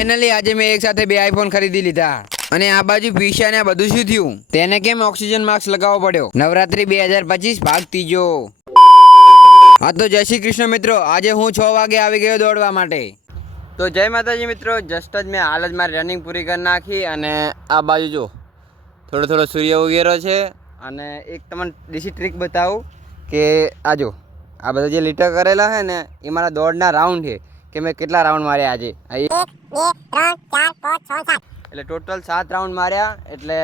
Finally આજે મેં એક સાથે 2 આઈફોન ખરીદી લીધા. અને આ બાજુ પીશા ને બધું શું થયું? તેને કેમ ઓક્સિજન માસ્ક લગાવવો પડ્યો? નવરાત્રી 2025 ભાગ ત્રીજો. હા તો જય શ્રી કૃષ્ણ મિત્રો, આજે હું 6 વાગે આવી ગયો દોડવા માટે. તો જય માતાજી મિત્રો, જસ્ટ જ મેં હાલ જ મારી રનિંગ પૂરી કરી નાખી. અને આ બાજુ જો થોડો સૂર્ય ઉગેરો છે. અને એક તમને દેશી ટ્રીક બતાવું કે આ જો આ બધા જે લીટર કરેલા છે ને એ મારા દોડના રાઉન્ડ છે કે મેં કેટલા રાઉન્ડ માર્યા આજે. 1 2 3 4 5 6 7 એટલે ટોટલ 7 રાઉન્ડ માર્યા. એટલે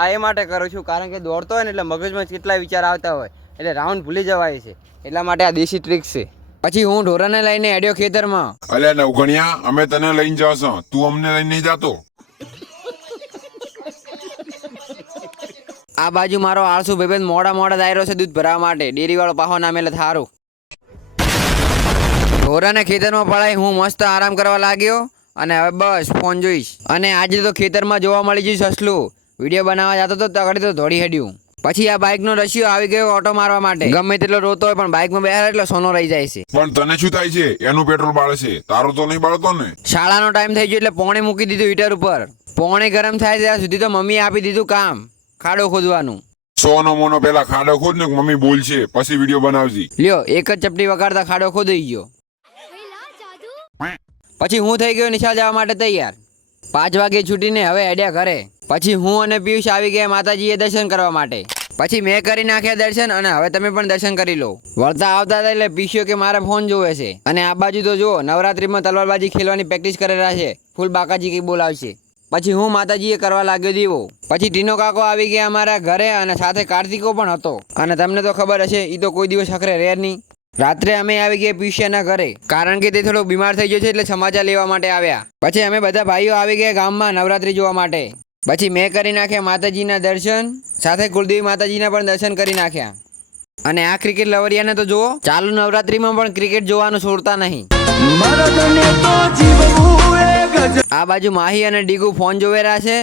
આ એ માટે કરું છું કારણ કે દોડતો હોય ને એટલે મગજમાં કેટલા વિચાર આવતા હોય એટલે રાઉન્ડ ભૂલી જવાય છે. એટલા માટે આ દેશી ટ્રીક છે. પછી હું ઢોરાને લઈને હેડ્યો ખેતરમાં. અલ્યા નવગણિયા, અમે તને લઈને જશો, તું અમને લઈને નહીં જાતો. આ બાજુ મારો આળસુ ભાઈબંધ મોડા દાયરો છે દૂધ ભરવા માટે. ડેરીવાળો પાહો નામેલે થારું. ઢોરાને ખેતરમાં પડાઈ હું મસ્ત આરામ કરવા લાગ્યો. અને હવે બસ ફોન જોઈશ. અને આજે તો ખેતરમાં જોવા મળી જઈશ સસલું. વિડીયો બનાવવા જતો તો તગડી તો દોડી હેડ્યું. પછી આ બાઇકનો રશિયો આવી ગયો ઓટો મારવા માટે. ગમે તેટલો રોતો હોય પણ બાઇકમાં બેહાર એટલે સોનો રહી જાય છે. પણ તને શું થાય છે? એનું પેટ્રોલ બાળે છે, તારો તો નહીં બાળતો ને. શાળાનો ટાઈમ થઈ ગયો એટલે પોણે મૂકી દીધું હીટર ઉપર. પોણે ગરમ થાય ત્યાં સુધી તો મમ્મીએ આપી દીધું કામ, ખાડો ખોદવાનું. 100 મોનો પેલા ખાડો ખોદ ને મમ્મી બોલશે, પછી વિડીયો બનાવજી. લ્યો એક જ ચપટી વગાડતા ખાડો ખોદાઈ ગયો. પછી હું થઈ ગયો નિશાળ જવા માટે તૈયાર. 5 વાગે છૂટીને હવે હેડ્યા ઘરે. પછી હું અને પિયુષ આવી ગયા માતાજીએ દર્શન કરવા માટે. પછી મેં કરી નાખ્યા દર્શન અને હવે તમે પણ દર્શન કરી લો. વળતા આવતા હતા એટલે પિયુષ કે મારે ફોન જોવે છે. અને આ બાજુ તો જુઓ નવરાત્રીમાં તલવારબાજી ખેલવાની પ્રેક્ટિસ કરેલા છે. ફૂલ બાકાજી કઈ બોલાવશે. પછી હું માતાજીએ કરવા લાગ્યો દીવો. પછી ટીનો કાકો આવી ગયા અમારા ઘરે અને સાથે કાર્તિકો પણ હતો. અને તમને તો ખબર હશે એ તો કોઈ દિવસ હખરે રહે નહીં. રાત્રે અમે આવી ગયા પિયુષના ઘરે કારણ કે તે થોડો બીમાર થઈ ગયો છે એટલે સમાચાર લેવા માટે આવ્યા. પછી અમે બધા ભાઈઓ આવી ગયા ગામમાં નવરાત્રી જોવા માટે. પછી મેં કરી નાખ્યા માતાજીના દર્શન, સાથે કુળદેવી માતાજીના પણ દર્શન કરી નાખ્યા. અને આ ક્રિકેટ લવરિયાને તો જુઓ, ચાલુ નવરાત્રીમાં પણ ક્રિકેટ જોવાનું છોડતા નહીં. આ બાજુ માહી અને ડીગુ ફોન જોવે રહ્યા છે.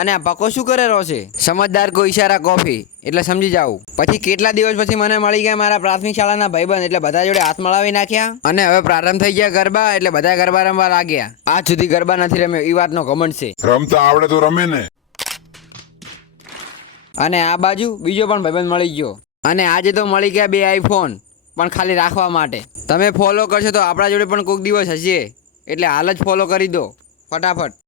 અને આ પકો શું કરે રહ્યો છે? સમજદાર કો ઈશારા કોફી, એટલે સમજી જાવ. પછી કેટલા દિવસ પછી મને મળી ગયા મારા પ્રાથમિક શાળાના ભાઈબંધ એટલે બધા જોડે હાથ મળાવી નાખ્યા. અને હવે પ્રારંભ થઈ ગયા ગરબા એટલે બધા ગરબા રમવા લાગ્યા. આજ સુધી ગરબા નથી રમ્યો એ વાતનો ઘમંડ છે. રમતા આવડે તો રમે ને. અને આ બાજુ બીજો પણ ભાઈબંધ મળી ગયો. અને આજે તો મળી ગયા 2 આઈફોન, પણ ખાલી રાખવા માટે. તમે ફોલો કરશો તો આપણા જોડે પણ કોઈક દિવસ હશે. એટલે હાલ જ ફોલો કરી દો ફટાફટ.